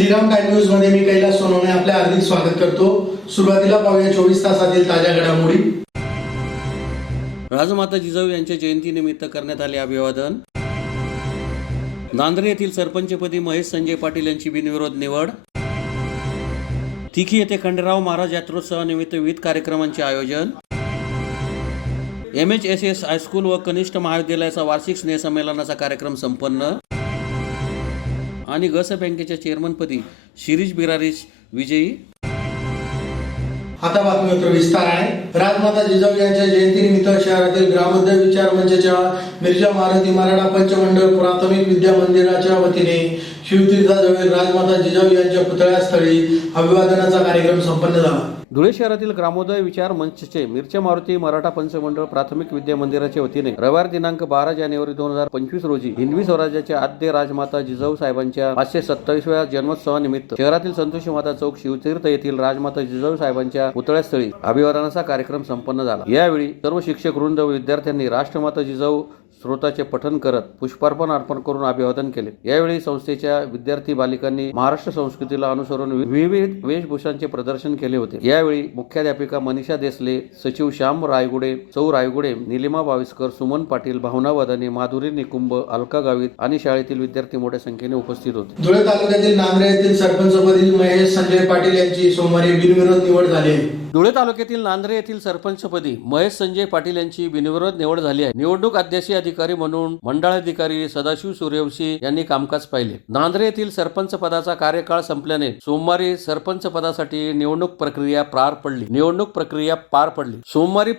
Shriram time news मध्ये मी कैलास सोनवणे आपले हार्दिक स्वागत करतो। सुरुवातीला पाहूया 24 तासातील ताज्या घडामोडी। राजमाता जिजाऊ यांच्या जयंतीनिमित्त करण्यात आले अभिवादन। नांद्रे येथील सरपंचपदी महेश संजय पाटील यांची बिनविरोध निवड। तिखी येथे खंडेराव महाराज यात्रोत्सवानिमित्त विविध कार्यक्रमांचे आयोजन। MHSS हायस्कूल व कनिष्ठ महाविद्यालयाचा वार्षिक स्नेहसंमेलनाचा कार्यक्रम संपन्न। आणि गस बँकेच्या चेअरमनपदी शिरीष बिरारीस विजयी। आता बातमीपत्र विस्ताराने। राजमाता जिजाऊ यांच्या जयंतीनिमित्त शहरातील ग्रामोदय विचार मंचाच्या मिर्झा मारुती मराठा पंचमंडळ प्राथमिक विद्या मंदिराच्या वतीने शिवतीर्थाजवळ राजमाता जिजाऊ यांच्या पुतळ्यास्थळी अभिवादनाचा कार्यक्रम संपन्न झाला। धुळे शहरातील ग्रामोदय विचार मंचचे मिर्झा मारुती मराठा पंचमंडळ प्राथमिक विद्या मंदिराच्या वतीने रविवार दिनांक 12 जानेवारी 2025 रोजी हिंदवी स्वराज्याच्या आद्य राजमाता जिजाऊ साहेबांच्या 527व्या जन्मोत्सवानिमित्त शहरातील संतोषी माता चौक शिवतीर्थ येथील राजमाता जिजाऊ साहेबांच्या पुतळ्यास्थळी अभिवादनाचा कार्यक्रम संपन्न झाला। यावेळी सर्व शिक्षक वृंद व विद्यार्थ्यांनी राष्ट्रमाता जिजाऊ स्रोताचे पठण करत पुष्पार्पण अर्पण करून अभिवादन केले। यावेळी संस्थेच्या विद्यार्थी बालिकांनी महाराष्ट्र संस्कृतीला अनुसरून विविध वेशभूषांचे प्रदर्शन केले होते। यावेळी मुख्याध्यापिका मनीषा देसले, सचिव श्याम रायगुडे, सौ रायगुडे, निलिमा बाविस्कर, सुमन पाटील, भावना वदाने, माधुरी निकुंभ, अलका गावित आणि शाळेतील विद्यार्थी मोठ्या संख्येने उपस्थित होते। धुळे तालुक्यातील नांद्रे येथील सरपंचपदी महेश संजय पाटील यांची सोमवारी बिनविरोध निवड झाली आहे। धुळे तालुक्यातील नांद्रे येथील सरपंचपदी महेश संजय पाटील यांची बिनविरोध निवड झाली आहे। निवडणूक अध्यक्षीय अधिकारी म्हणून मंडळाधिकारी सदाशिव सूर्यवंशी यांनी कामकाज पाहिले। नांद्रे येथील सरपंच पदाचा कार्यकाळ संपल्याने सोमवारी सरपंच पदासाठी निवडणूक प्रक्रिया पार पडली। सोमवारी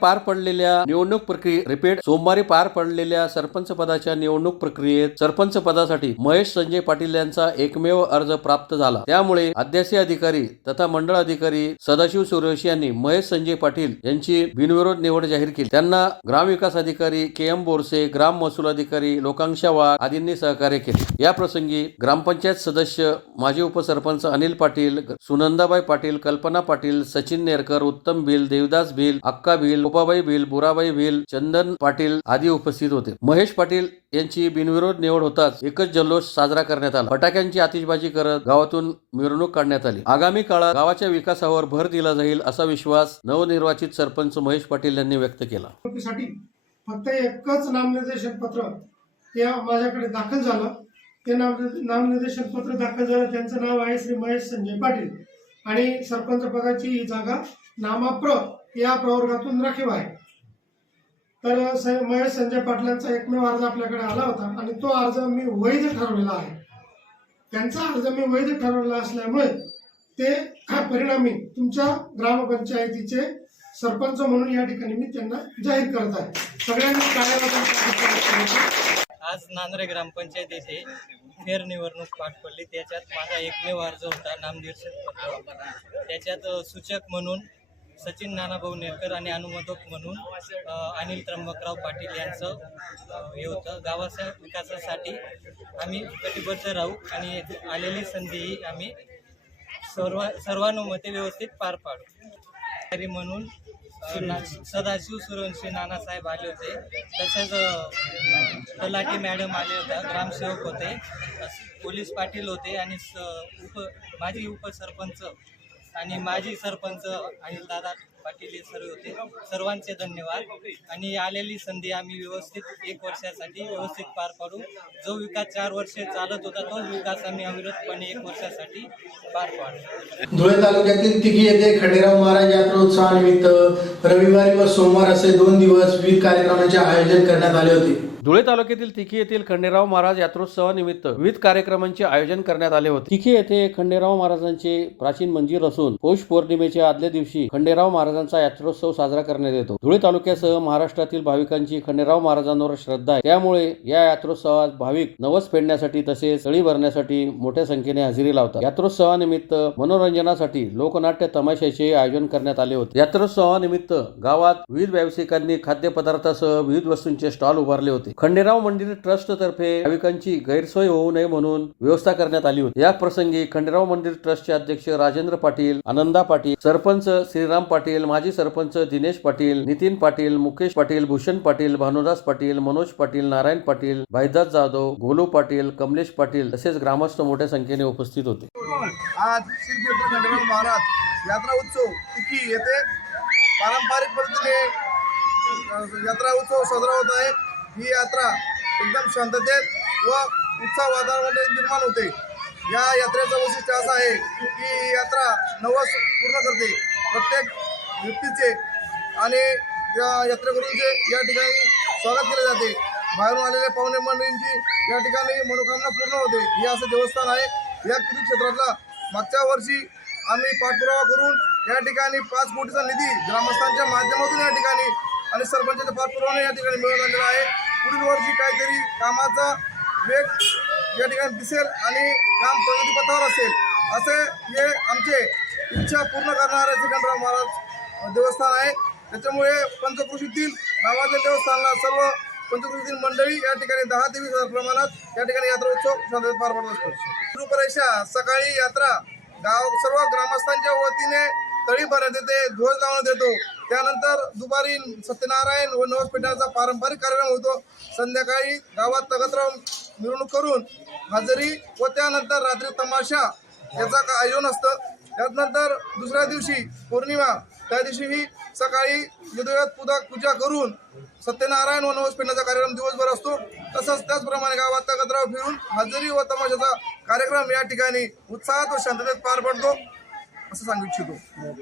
पार पडलेल्या सरपंच पदाच्या निवडणूक प्रक्रियेत सरपंच पदासाठी महेश संजय पाटील यांचा एकमेव अर्ज प्राप्त झाला। त्यामुळे अध्यक्षीय अधिकारी तथा मंडळ अधिकारी सदाशिव सूर्यवंशी यांनी महेश संजय पाटील यांची बिनविरोध निवड जाहीर केली। त्यांना ग्रामविकास अधिकारी KM बोरसे, ग्राम महसूल अधिकारी लोकांक्षा वाघ आदींनी सहकार्य केले। या प्रसंगी ग्रामपंचायत सदस्य माजी उपसरपंच अनिल पाटील, सुनंदाबाई पाटील, कल्पना पाटील, सचिन नेरकर, उत्तम भिल, देवदास भिल, अक्का भिल, गोपाबाई भिल, बुराबाई भिल, चंदन पाटील आदी उपस्थित होते। महेश पाटील यांची बिनविरोध निवड होताच एकच जल्लोष साजरा करण्यात आला। फटाक्यांची आतिषबाजी करत गावातून मिरवणूक काढण्यात आली। आगामी काळात गावाच्या विकासावर भर दिला जाईल असा विश्वास नवनिर्वाचित सरपंच महेश पाटील यांनी व्यक्त केला। फक्त एकच नामनिर्देशन पत्र या माझ्याकडे दाखल झालं। ते नामनिर्देशन पत्र दाखल झालं, त्यांचं नाव आहे श्री महेश संजय पाटील आणि सरपंच पदाची ही जागा नामाप्र या प्रवर्गातून राखीव आहे। तर महेश संजय पाटलांचा एकमेव अर्ज आपल्याकडे आला होता आणि तो अर्ज मी वैध ठरवलेला आहे। त्यांचा अर्ज मी वैध ठरवलेला असल्यामुळे ते परिणामी तुमच्या ग्रामपंचायतीचे सरपंच म्हणून या ठिकाणी मी त्यांना जाहीर करत आहे। सगळ्यांनी आज नांद्रे ग्रामपंचायत येथे फेरनिवडणूक पार पडली। त्याच्यात माझा एकमेव अर्ज होता नामनिर्देशन पत्र। त्याच्यात सूचक म्हणून सचिन नानाभाऊ नेरकर आणि अनुमोदक म्हणून अनिल त्र्यंबकराव पाटील यांचं हे होतं। गावाच्या विकासासाठी आम्ही कटिबद्ध राहू आणि आलेली संधी आम्ही सर्वानुमते व्यवस्थित पार पाडू म्हणून सदाशिव सूर्यवंशी नानासाहेब आले होते, तसेच तलाठी मॅडम आले होत्या, ग्रामसेवक होते, पोलीस पाटील होते आणि माजी उपसरपंच आणि माजी सरपंच अनिल दादा पाटील हे सर्व होते। सर्वांचे धन्यवाद आणि आलेली संधी आम्ही व्यवस्थित 1 वर्षासाठी व्यवस्थित पार पाडू। जो विकास 4 वर्षे चालत होता तो विकास आम्ही अविरतपणे 1 वर्षासाठी पार पाडू। धुळे तालुक्यातील तिखी येथे खंडेराव महाराज यात्रोत्सवानिमित्त रविवारी व सोमवार असे 2 दिवस विविध कार्यक्रमांचे आयोजन करण्यात आले होते। धुळे तालुक्यातील तिखी येथील खंडेराव महाराज यात्रोत्सवानिमित्त विविध कार्यक्रमांचे आयोजन करण्यात आले होते। तिखी येथे खंडेराव महाराजांचे प्राचीन मंदिर असून पौष पौर्णिमेच्या आदल्या दिवशी खंडेराव महाराजांचा यात्रोत्सव साजरा करण्यात येतो। धुळे तालुक्यासह महाराष्ट्रातील भाविकांची खंडेराव महाराजांवर श्रद्धा आहे, त्यामुळे या यात्रोत्सवात भाविक नवस फेडण्यासाठी तसेच तळी भरण्यासाठी मोठ्या संख्येने हजेरी लावतात। यात्रोत्सवानिमित्त मनोरंजनासाठी लोकनाट्य तमाशाचे आयोजन करण्यात आले होते। यात्रोत्सवानिमित्त गावात विविध व्यावसायिकांनी खाद्यपदार्थासह विविध वस्तूंचे स्टॉल उभारले होते। होते. खंडेराव मंदिर ट्रस्ट तर्फे भाविकांची गैरसोय होऊ नये म्हणून व्यवस्था करण्यात आली होती. या प्रसंगी खंडेराव मंदिर ट्रस्टचे अध्यक्ष राजेंद्र पाटील, आनंदा पाटील, सरपंच श्रीराम पाटील, माजी सरपंच दिनेश पाटील, नितीन पाटील, मुकेश पाटील, भूषण पाटील, भानुदास पाटील, मनोज पाटील, नारायण पाटील, भाईदास जाधव, गोलू पाटील, कमलेश पाटील तसेच ग्रामस्थ मोठ्या संख्येने उपस्थित होते. आज श्री क्षेत्र खंडेराव महाराज यात्रा उत्सव तिकी येथे पारंपरिक पद्धतीने यात्रा उत्सव साजरा होत आहे. ही यात्रा एकदम शांततेत व उत्साह वातावरणामध्ये निर्माण होते. या यात्रेचं वैशिष्ट्य असं आहे की ही यात्रा नवस पूर्ण करते प्रत्येक व्यक्तीचे आणि या यात्रेकरूंचे या ठिकाणी स्वागत केले जाते. बाहेरून आलेल्या पाहुणे मंडळींची या ठिकाणी मनोकामना पूर्ण होते. हे असं देवस्थान आहे. या कृषी क्षेत्रातला मागच्या वर्षी आम्ही पाठपुरावा करून या ठिकाणी 5 कोटीचा निधी ग्रामस्थांच्या माध्यमातून या ठिकाणी आणि सरपंचाच्या पाठपुरावाने या ठिकाणी मिळवून आणलेला आहे. पुढील वर्षी काहीतरी कामाचा वेग या ठिकाणी दिसेल आणि काम प्रगतीपथावर असेल असे हे आमचे इच्छा पूर्ण करणारे श्री खंडेराव महाराज देवस्थान आहे. त्याच्यामुळे पंचक्रोशीतील नावाच्या देवस्थानाला सर्व पंचक्रोशीतील मंडळी या ठिकाणी 10 ते 20 हजार प्रमाणात या ठिकाणी यात्रा उत्सव शांततेत पार पडत असतो. रूपरेषा सकाळी यात्रा सर्व ग्रामस्थांच्या वतीने तळी भरण्यात येते, ध्वज लावण्यात येतो. त्यानंतर दुपारी सत्यनारायण व नवसपेठाचा पारंपरिक कार्यक्रम होतो. संध्याकाळी गावात तगतराव मिरवणूक करून हजेरी व त्यानंतर रात्री तमाशा याचा आयोजन असतं. त्यानंतर दुसऱ्या दिवशी पौर्णिमा त्या दिवशीही सकाळी विधिवत पूजा करून सत्यनारायण व नवसपेठाचा कार्यक्रम दिवसभर असतो. तसंच त्याचप्रमाणे गावात तगतराव फिरून हजेरी व तमाशाचा कार्यक्रम या ठिकाणी उत्साहात व शांततेत पार पडतो असं सांगू इच्छितो.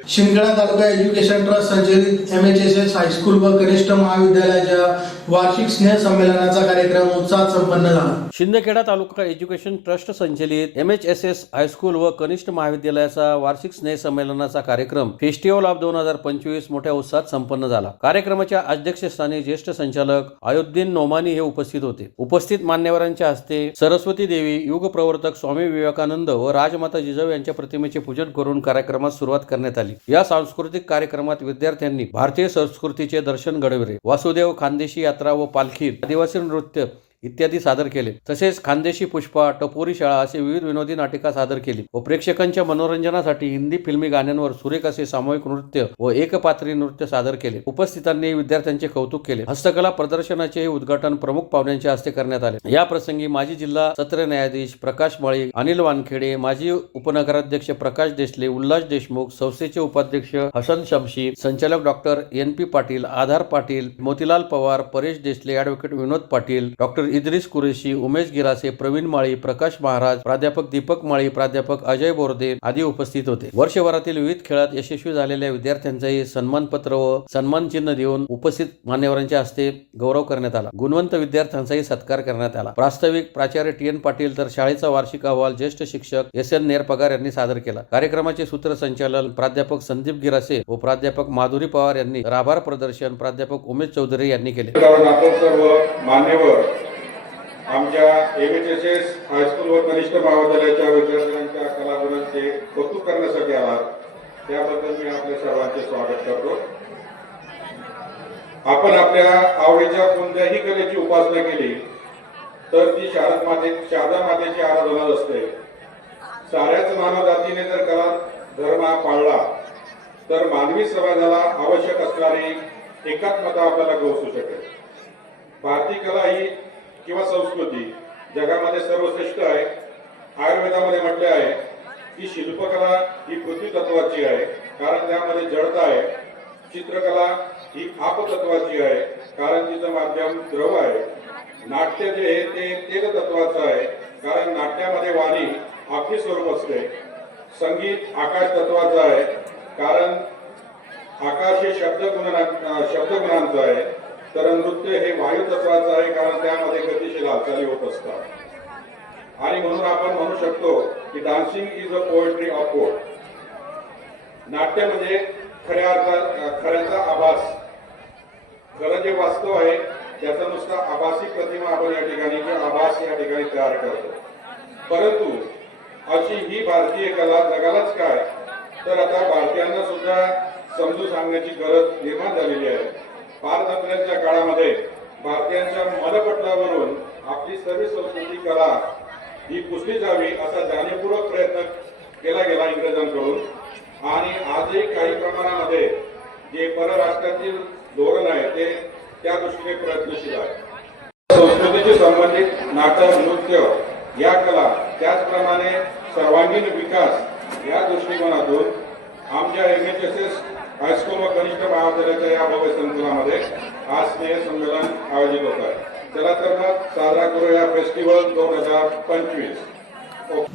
शिंदखेडा तालुका एज्युकेशन ट्रस्ट संचलित MHSS हायस्कूल व कनिष्ठ महाविद्यालयाच्या वार्षिक स्नेह संमेलनाचा कार्यक्रम उत्साहात संपन्न झाला. शिंदखेडा तालुका एज्युकेशन ट्रस्ट संचलित MHSS हायस्कूल व कनिष्ठ महाविद्यालयाचा वार्षिक स्नेह संमेलनाचा कार्यक्रम फेस्टिव्हल ऑफ 2025 मोठ्या उत्साहात संपन्न झाला. कार्यक्रमाच्या अध्यक्षस्थानी ज्येष्ठ संचालक अयोध्येन नोमानी हे उपस्थित होते. उपस्थित मान्यवरांच्या हस्ते सरस्वती देवी, युग प्रवर्तक स्वामी विवेकानंद व राजमाता जिजाऊ यांच्या प्रतिमेचे पूजन करून कार्यक्रमास सुरुवात करण्यात आली. या सांस्कृतिक कार्यक्रमात विद्यार्थ्यांनी भारतीय संस्कृतीचे दर्शन घडविले. वासुदेव, खानदेशी यात्रा व पालखी, आदिवासी नृत्य इत्यादी सादर केले. तसेच खानदेशी पुष्पा, टपोरी शाळा असे विविध विनोदी नाटिका सादर केली व प्रेक्षकांच्या मनोरंजनासाठी हिंदी फिल्मी गाण्यांवर सुरेख असे सामूहिक नृत्य व एकपात्री नृत्य सादर केले. उपस्थितांनी विद्यार्थ्यांचे कौतुक केले. हस्तकला प्रदर्शनाचे उद्घाटन प्रमुख पाहुण्यांच्या हस्ते करण्यात आले. या प्रसंगी माजी जिल्हा सत्र न्यायाधीश प्रकाश माळी, अनिल वानखेडे, माजी उपनगराध्यक्ष प्रकाश देशले, उल्हास देशमुख, संस्थेचे उपाध्यक्ष हसन शमशी, संचालक डॉक्टर NP पाटील, आधार पाटील, मोतीलाल पवार, परेश देशले, ॲडव्होकेट विनोद पाटील, डॉक्टर इद्रिस कुरेशी, उमेश गिरासे, प्रवीण माळी, प्रकाश महाराज, प्राध्यापक दीपक माळी, प्राध्यापक अजय बोर्दे आदी उपस्थित होते. वर्षभरातील विविध खेळात यशस्वी झालेल्या विद्यार्थ्यांचाही सन्मानपत्र व सन्मानचिन्ह देऊन उपस्थित मान्यवरांच्या हस्ते गौरव करण्यात आला. गुणवंत विद्यार्थ्यांचाही सत्कार करण्यात आला. प्रास्ताविक प्राचार्य TN पाटील तर शाळेचा वार्षिक अहवाल ज्येष्ठ शिक्षक SN नेरपगार यांनी सादर केला. कार्यक्रमाचे सूत्रसंचालन प्राध्यापक संदीप गिरासे व प्राध्यापक माधुरी पवार यांनी, राभार प्रदर्शन प्राध्यापक उमेश चौधरी यांनी केले. मान्यवर आमच्या MHSS हायस्कूल व कनिष्ठ महाविद्यालयाच्या विद्यार्थ्यांच्या कलागुणांचे कौतुक करण्यासाठी आलात त्याबद्दल मी आपल्या सर्वांचे स्वागत करतो. आपण आपल्या आवडीच्या कोणत्याही कलेची उपासना केली तर ती शारदा मातेची आराधना असते. साऱ्याच मानव जातीने जर कला धर्म पाळला तर मानवी समाजाला आवश्यक असणारी एकात्मता आपल्याला गवसू शकेल. भारतीय कला ही किंवा संस्कृती जगामध्ये सर्वश्रेष्ठ आहे. आयुर्वेदामध्ये म्हटले आहे की शिल्पकला ही पृथ्वी तत्वाची आहे कारण त्यामध्ये जडता आहे. चित्रकला ही आप तत्वाची आहे कारण तिचं माध्यम द्रव आहे. नाट्य जे आहे ते तेज तत्वाचं आहे कारण नाट्यामध्ये वाणी आपली स्वरूप असते. संगीत आकाश तत्वाचं आहे कारण आकाश हे शब्दगुणांचं आहे. तर नृत्य हे वायू तत्वाचं आहे कारण त्यामध्ये गतिशील हालचाली होत असतात. आणि म्हणून आपण म्हणू शकतो की dancing is a poetry of पोट. नाट्य म्हणजे खऱ्याचा आभास. खरं जे वास्तव आहे त्याचा नुसता आभासी प्रतिमा आपण या ठिकाणी आभास या ठिकाणी तयार करतो. परंतु अशी ही भारतीय कला जगालाच काय तर आता भारतीयांना सुद्धा समजून सांगण्याची गरज निर्माण झालेली आहे. पारतंत्र्याच्या काळामध्ये भारतीयांच्या मनपटलावरून आपली सर्व संस्कृती कला ही पुसली जावी असा जाणीवपूर्वक प्रयत्न केला गेला इंग्रजांकडून आणि आजही काही प्रमाणामध्ये जे परराष्ट्रातील धोरण आहे ते त्या दृष्टीने प्रयत्नशील आहे. संस्कृतीशी संबंधित नाटक, नृत्य या कला त्याचप्रमाणे सर्वांगीण विकास या दृष्टिकोनातून आमच्या MHSS हायस्कूल व कनिष्ठ महाविद्यालयाच्या या भव्य संकुलामध्ये आज स्नेह संमेलन आयोजित होत आहे. चला तर मग साजरा करूया फेस्टिवल 2025.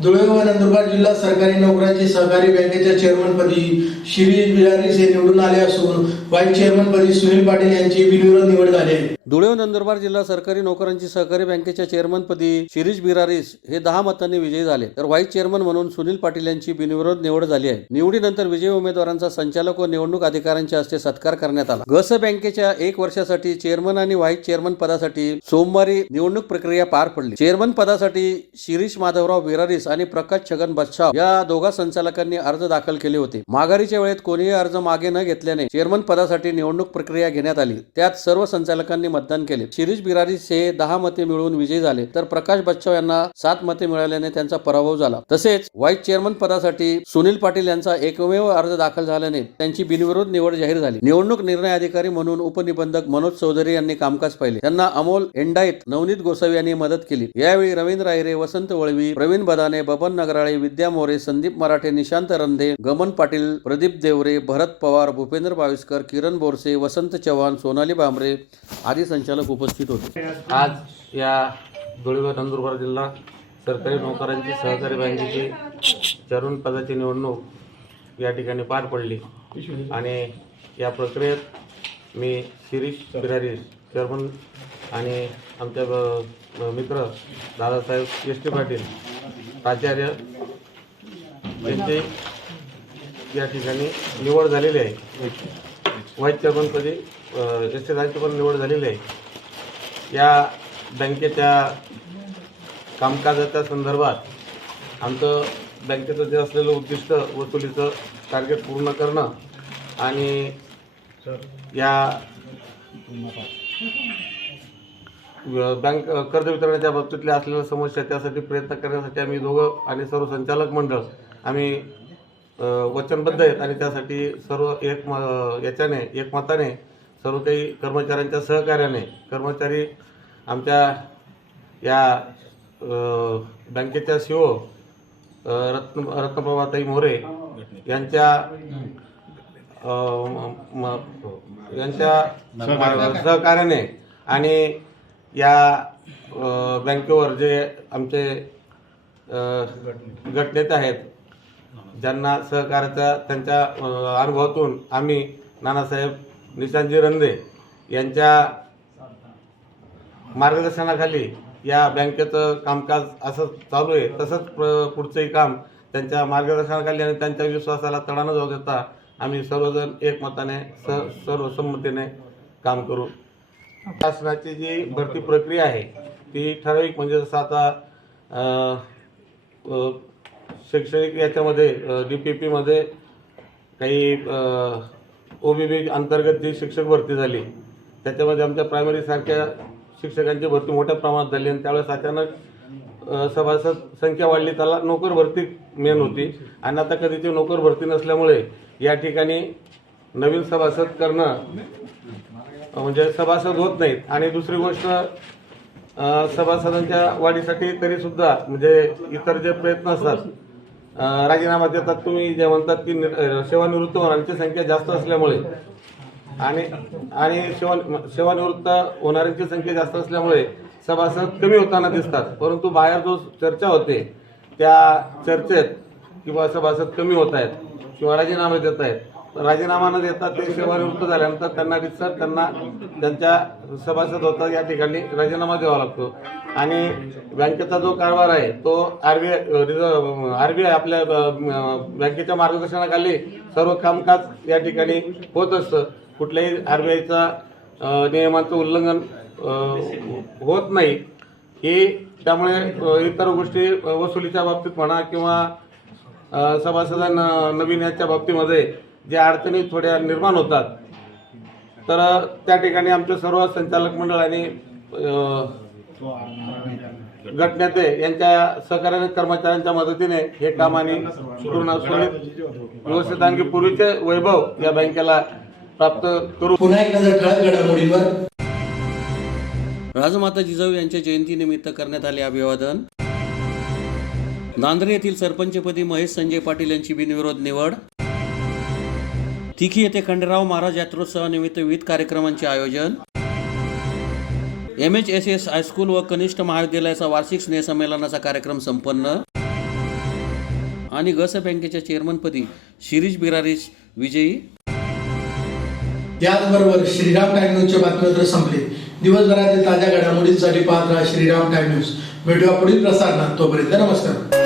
धुळे व नंदुरबार जिल्हा सरकारी नोकऱ्यांची सहकारी बँकेच्या चेअरमनपदी शिरीष बिरारीस हे निवडून आले असून व्हाईस चेअरमनपदी सुनील पाटील यांची बिनविरोध निवड झाली आहे. धुळे व नंदुरबार जिल्हा सरकारी नोकरांची सहकारी बँकेच्या चेअरमनपदी शिरीष बिरारीस हे 10 मतांनी विजयी झाले, तर व्हाईस चेअरमन म्हणून सुनील पाटील यांची बिनविरोध निवड झाली आहे. निवडीनंतर विजयी उमेदवारांचा संचालक व निवडणूक अधिकाऱ्यांच्या हस्ते सत्कार करण्यात आला. गस बँकेच्या 1 वर्षासाठी चेअरमन आणि व्हाईस चेअरमन पदासाठी सोमवारी निवडणूक प्रक्रिया पार पडली. चेअरमन पदासाठी शिरीष माधवराव बिरारीस आणि प्रकाश छगन बच्छाव या दोघा संचालकांनी अर्ज दाखल केले होते. माघारीच्या वेळेत कोणीही अर्ज मागे न घेतल्याने चेअरमन पदासाठी निवडणूक प्रक्रिया घेण्यात आली. त्यात सर्व संचालकांनी मतदान केले. शिरीष बिरारीस हे 10 मते मिळवून विजयी झाले, तर प्रकाश बच्छाव यांना 7 मते मिळाल्याने त्यांचा पराभव झाला. तसेच व्हाईस चेअरमन पदासाठी सुनील पाटील यांचा एकमेव अर्ज दाखल झाल्याने त्यांची बिनविरोध निवड जाहीर झाली. निवडणूक निर्णय अधिकारी म्हणून उपनिबंधक मनोज चौधरी यांनी कामकाज पाहिले. त्यांना अमोल एंडाईत, नवनीत गोसावी यांनी मदत केली. यावेळी रवींद्र राहिरे, वसंत वळवी, प्रवीण बदाने, बबन नगराळे, विद्या मोरे, संदीप मराठे, निशांत रंधे, गमन पाटील, प्रदीप देवरे, भरत पवार, भूपेंद्र बाविस्कर, किरण बोरसे, वसंत चव्हाण, सोनाली बांबरे आदी संचालक उपस्थित होते. आज या धुळे व नंदुरबार जिल्हा सरकारी नोकरांची सहकारी बँकेची चेअरमन पदाची निवडणूक या ठिकाणी पार पडली आणि या प्रक्रियेत मी शिरीष बिरारी चेअरमन आणि आमच्या मित्र दादासाहेब एस टी पाटील प्राचार्य यांची या ठिकाणी निवड झालेली आहे. व्हाईस चेअरमनपदी एस टी साहेबची पण निवड झालेली आहे. या बँकेच्या कामकाजाच्या संदर्भात आमचं बँकेचं जे असलेलं उद्दिष्ट वसुलीचं टार्गेट पूर्ण करणं आणि या बँक कर्ज वितरणाच्या बाबतीतल्या असलेल्या समस्या त्यासाठी प्रयत्न करण्यासाठी आम्ही दोघं आणि सर्व संचालक मंडळ आम्ही वचनबद्ध आहेत आणि त्यासाठी सर्व एकमताने सर्व काही कर्मचाऱ्यांच्या सहकार्याने कर्मचारी आमच्या या बँकेच्या CEO रत्नप्रभाताई मोरे यांच्या सहकार्याने आणि या बँकेवर जे आमचे गटनेते आहेत ज्यांना सहकार्याचा त्यांच्या अनुभवातून आम्ही नानासाहेब निशांतजी रंधे यांच्या मार्गदर्शनाखाली या बँकेचं कामकाज असं चालू आहे. तसंच पुढचंही काम त्यांच्या मार्गदर्शनाखाली आणि त्यांच्या विश्वासाला तडा न जाऊ देता आम्ही सर्वजण एकमताने सर्वसंमतीने काम करू. शासनाची जी भरती प्रक्रिया आहे ती ठराविक म्हणजे जसं आता शैक्षणिक याच्यामध्ये DPP-मध्ये काही OBB अंतर्गत जी शिक्षक भरती झाली त्याच्यामध्ये आमच्या प्रायमरीसारख्या शिक्षकांची भरती मोठ्या प्रमाणात झाली आणि त्यावेळेस अचानक सभासद संख्या वाढली, त्याला नोकर भरती मेन होती आणि आता कधी ते नोकर भरती नसल्यामुळे या ठिकाणी नवीन सभासद करणं म्हणजे सभासद होत नाहीत. आणि दुसरी गोष्ट सभासदांच्या वाढीसाठी तरीसुद्धा म्हणजे इतर जे प्रयत्न असतात राजीनामा देतात तुम्ही जे म्हणतात की सेवानिवृत्त होणाऱ्यांची संख्या जास्त असल्यामुळे आणि सेवानिवृत्त होणाऱ्यांची संख्या जास्त असल्यामुळे सभासद कमी होताना दिसतात. परंतु बाहेर जो चर्चा होते त्या चर्चेत किंवा सभासद कमी होत आहेत किंवा राजीनामे देत आहेत, राजीनामा न देता ते सेवानिवृत्त झाल्यानंतर त्यांना रितसर त्यांच्या सभासद होता या ठिकाणी राजीनामा द्यावा लागतो. आणि बँकेचा जो कारभार आहे तो RBI आपल्या बँकेच्या मार्गदर्शनाखाली सर्व कामकाज या ठिकाणी होत असतं. कुठल्याही RBIचा नियमांचं उल्लंघन होत नाही. हे त्यामुळे इतर गोष्टी वसुलीच्या बाबतीत म्हणा किंवा सभासदांना नवीन याच्या बाबतीमध्ये ज्या अडचणी थोड्या निर्माण होतात तर त्या ठिकाणी आमचे सर्व संचालक मंडळ आणि गटनेते यांच्या सहकार्याने कर्मचाऱ्यांच्या मदतीने हे काम आणि पूर्ण सुरळीत व्यवस्थित आणखी पूर्वीचे वैभव या बँकेला प्राप्त करू. पुन्हा एक नजर ठळक घडामोडींवर. राजमाता जिजाऊ यांच्या जयंतीनिमित्त करण्यात आले अभिवादन. नांद्रे येथील सरपंचपदी महेश संजय पाटील यांची बिनविरोध निवड. तिखी येथे खंडेराव महाराज यात्रोत्सवानिमित्त विविध कार्यक्रमांचे आयोजन. MHSS हायस्कूल व कनिष्ठ महाविद्यालयाचा वार्षिक स्नेहसंमेलनाचा कार्यक्रम संपन्न. आणि गस बँकेच्या चेअरमनपदी शिरीष बिरारीस विजयी. याचबरोबर श्रीराम टाइम न्यूजचे बातमीपत्र संपले. दिवसभरातील ताज्या घडामोडींसाठी पाहत राहा श्रीराम टाइम न्यूज. भेटूया पुढील प्रसारणात. तोपर्यंत नमस्कार.